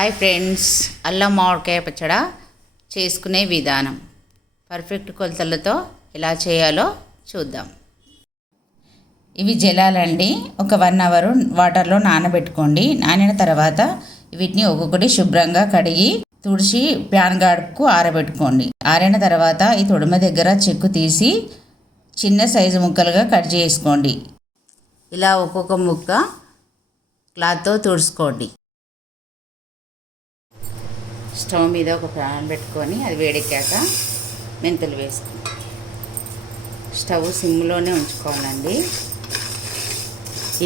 Hi friends, అల్లం మామిడికాయ పచ్చడి చేసుకునే విధానం పర్ఫెక్ట్ కొలతలతో ఎలా చేయాలో చూద్దాం. ఇవి జలాలండి. ఒక 1 అవర్ వాటర్లో నానబెట్టుకోండి. నానిన తర్వాత వీటిని ఒక్కొక్కటి శుభ్రంగా కడిగి తుడిచి ప్యాన్ గాడుపుకు ఆరబెట్టుకోండి. ఆరిన తర్వాత ఈ తొడిమ దగ్గర చెక్కు తీసి చిన్న సైజు ముక్కలుగా కట్ చేసుకోండి. ఇలా ఒక్కొక్క ముక్క క్లాత్తో తుడుచుకోండి. స్టవ్ మీద ఒక ప్యాన్ పెట్టుకొని అది వేడెక్కాక మెంతులు వేసుకోండి. స్టవ్ సిమ్లోనే ఉంచుకోవాలండి.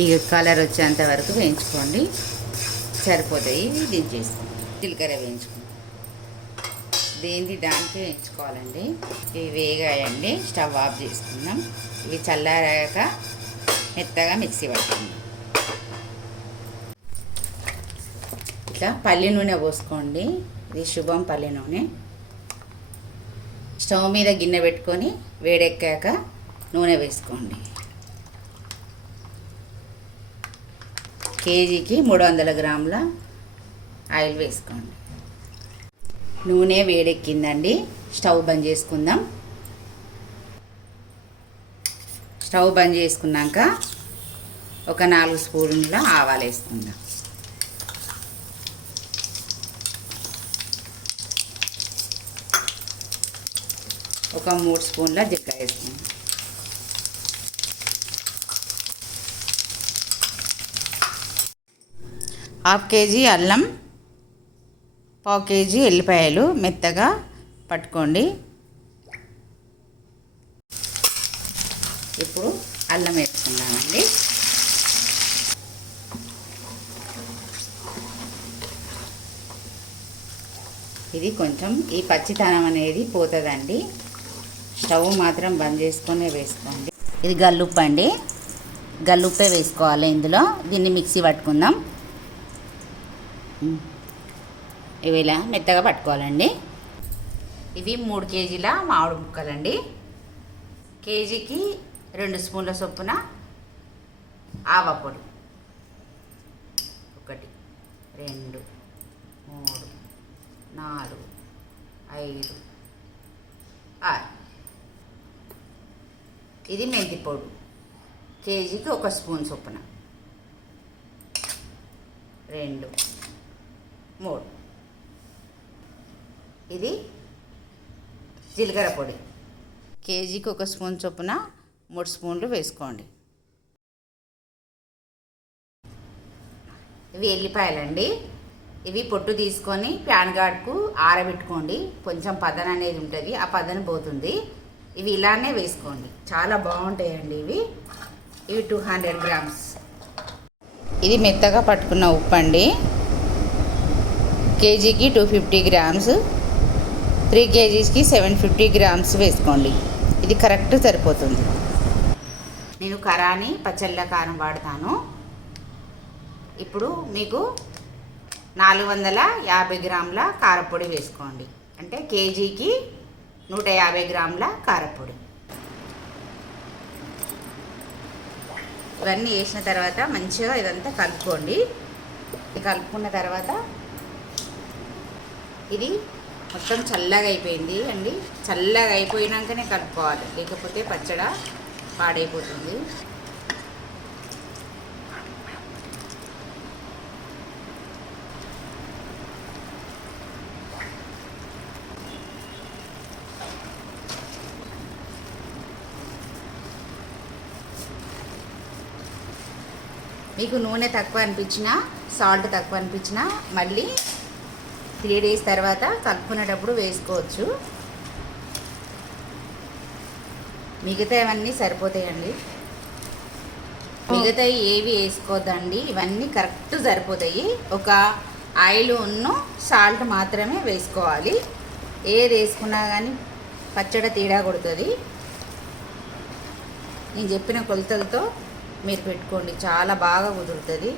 ఈ కలర్ వచ్చేంత వరకు వేయించుకోండి. సరిపోతాయి. ఇవి దించేసుకోండి. జీలకర్ర వేయించుకోండి. దేనికి దానికి వేయించుకోవాలండి. ఇవి వేగాయండి. స్టవ్ ఆఫ్ చేసుకుందాం. ఇవి చల్లారాక మెత్తగా మిక్సీ పట్టుకుందాం. ఇట్లా పల్లి నూనె పోసుకోండి. ఇది శుభం పల్లి నూనె. స్టవ్ మీద గిన్నె పెట్టుకొని వేడెక్కాక నూనె వేసుకోండి. కేజీకి 300 గ్రాముల ఆయిల్ వేసుకోండి. నూనె వేడెక్కిందండి. స్టవ్ బంద్ చేసుకుందాం. స్టవ్ బంద్ చేసుకున్నాక ఒక 4 స్పూన్ల ఆవాలు వేసుకుందాం. ఒక 3 స్పూన్ల జీలకర్ర వేసుకుందాం. ½ కేజీ అల్లం, ½ కేజీ ఎల్లిపాయలు మెత్తగా పట్టుకోండి. ఇప్పుడు అల్లం వేసుకుందామండి. ఇది కొంచెం ఈ పచ్చితనం అనేది పోతుందండి. స్టవ్ మాత్రం బంద్ చేసుకొని వేసుకోండి. ఇది గల్లుప్పు అండి. గల్లుప్పే వేసుకోవాలి ఇందులో. దీన్ని మిక్సీ పట్టుకుందాం. ఇవి ఇలా మెత్తగా పట్టుకోవాలండి. ఇవి 3 కేజీల మామిడి ముక్కలండి. కేజీకి 2 స్పూన్ల చొప్పున ఆవపొడి. 1 2 3 4 5 6. ఇది మెంతి పొడి. కేజీకి 1 స్పూన్ చొప్పున. 2 3. ఇది జీలకర్ర పొడి. కేజీకి 1 స్పూన్ చొప్పున 3 స్పూన్లు వేసుకోండి. ఇవి ఎల్లిపాయలండి. ఇవి పొట్టు తీసుకొని ప్యాన్ గాడుకు ఆరబెట్టుకోండి. కొంచెం పదన అనేది ఉంటుంది. ఆ పదన పోతుంది. ఇవి ఇలానే వేసుకోండి. చాలా బాగుంటాయండి ఇవి. 200 గ్రామ్స్. ఇది మెత్తగా పట్టుకున్న ఉప్పు అండి. కేజీకి 250 గ్రామ్స్. 3 కేజీస్కి 750 గ్రామ్స్ వేసుకోండి. ఇది కరెక్ట్ సరిపోతుంది. నేను కరాని పచ్చళ్ళ కారం వాడతాను. ఇప్పుడు మీకు 450 గ్రాముల కారపొడి వేసుకోండి. అంటే కేజీకి 150 గ్రాముల కారపొడి. ఇవన్నీ వేసిన తర్వాత మంచిగా ఇదంతా కలుపుకోండి. కలుపుకున్న తర్వాత ఇది మొత్తం చల్లగా అయిపోయింది అండి. చల్లగా అయిపోయినాకనే కలుపుకోవాలి, లేకపోతే పచ్చడి పాడైపోతుంది. మీకు నూనె తక్కువ అనిపించినా, సాల్ట్ తక్కువ అనిపించినా మళ్ళీ 3 డేస్ తర్వాత కలుపుకునేటప్పుడు వేసుకోవచ్చు. మిగతా ఇవన్నీ సరిపోతాయండి. మిగతా ఏవి వేసుకోవద్దండి. ఇవన్నీ కరెక్ట్ సరిపోతాయి. ఒక ఆయిల్ సాల్ట్ మాత్రమే వేసుకోవాలి. ఏది వేసుకున్నా కానీ పచ్చడి తేడా కొడుతుంది. నేను చెప్పిన కొలతలతో మీరు పెట్టుకోండి. చాలా బాగా కుదురుతుంది.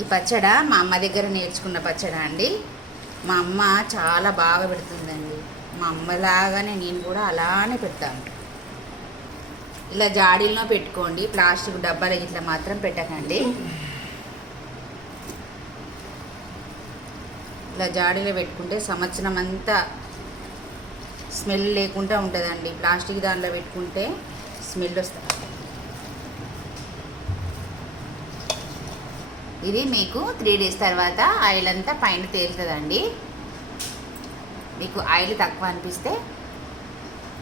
ఈ పచ్చడి మా అమ్మ దగ్గర నేర్చుకున్న పచ్చడి అండి. మా అమ్మ చాలా బాగా పెడుతుందండి. మా అమ్మలాగానే నేను కూడా అలానే పెడతాను. ఇలా జాడీల్లో పెట్టుకోండి. ప్లాస్టిక్ డబ్బాలు ఇట్లా మాత్రం పెట్టకండి. ఇలా జాడీలో పెట్టుకుంటే సంవత్సరం అంతా స్మెల్ లేకుండా ఉంటుందండి. ప్లాస్టిక్ దానిలో పెట్టుకుంటే స్మెల్ వస్తుంది. ఇది మీకు 3 days తర్వాత ఆయిల్ అంతా పైన తేలుతుందండి. మీకు ఆయిల్ తక్కువ అనిపిస్తే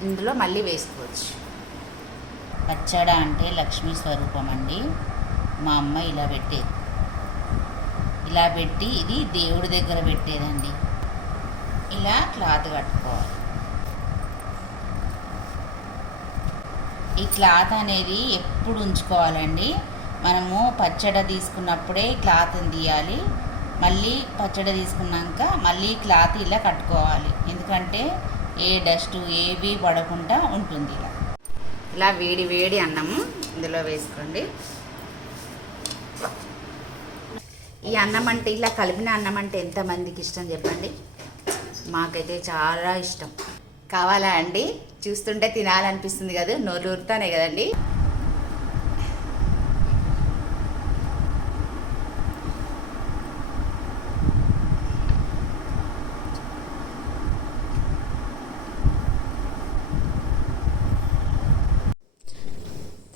ఇందులో మళ్ళీ వేసుకోవచ్చు. పచ్చడి అంటే లక్ష్మీ స్వరూపం అండి. మా అమ్మ ఇలా పెట్టేది. ఇలా పెట్టి ఇది దేవుడి దగ్గర పెట్టేదండి. ఇలా క్లాత్ కట్టుకోవాలి. ఈ క్లాత్ అనేది ఎప్పుడు ఉంచుకోవాలండి. మనము పచ్చడి తీసుకున్నప్పుడే క్లాత్ని తీయాలి. మళ్ళీ పచ్చడి తీసుకున్నాక మళ్ళీ క్లాత్ ఇలా కట్టుకోవాలి. ఎందుకంటే ఏ డస్ట్ ఏవి పడకుండా ఉంటుంది. ఇలా వేడి వేడి అన్నము ఇందులో వేసుకోండి. ఈ అన్నం అంటే ఇలా కలిపిన అన్నం అంటే ఎంతమందికి ఇష్టం చెప్పండి? మాకైతే చాలా ఇష్టం. కావాలా అండి? చూస్తుంటే తినాలనిపిస్తుంది కదా, నోరు ఊరుతానే కదండి.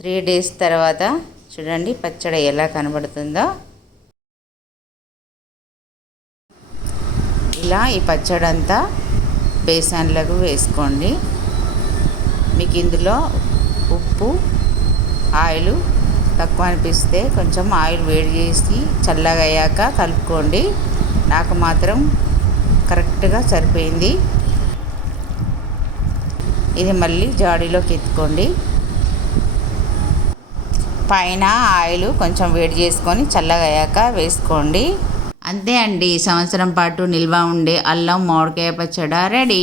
త్రీ డేస్ తర్వాత చూడండి పచ్చడి ఎలా కనబడుతుందో. ఇలా ఈ పచ్చడి అంతా బేసన్లకు వేసుకోండి. మీకు ఇందులో ఉప్పు ఆయిల్ తక్కువ అనిపిస్తే కొంచెం ఆయిల్ వేడి చేసి చల్లగా అయ్యాక కలుపుకోండి. నాకు మాత్రం కరెక్ట్గా సరిపోయింది. ఇది మళ్ళీ జాడీలోకి ఎత్తుకోండి. పైన ఆయిల్ కొంచెం వేడి చేసుకొని చల్లగా అయ్యాక వేసుకోండి. అంతే అండి, సంవత్సరం పాటు నిల్వ ఉండే అల్లం మామిడికాయ పచ్చడి రెడీ.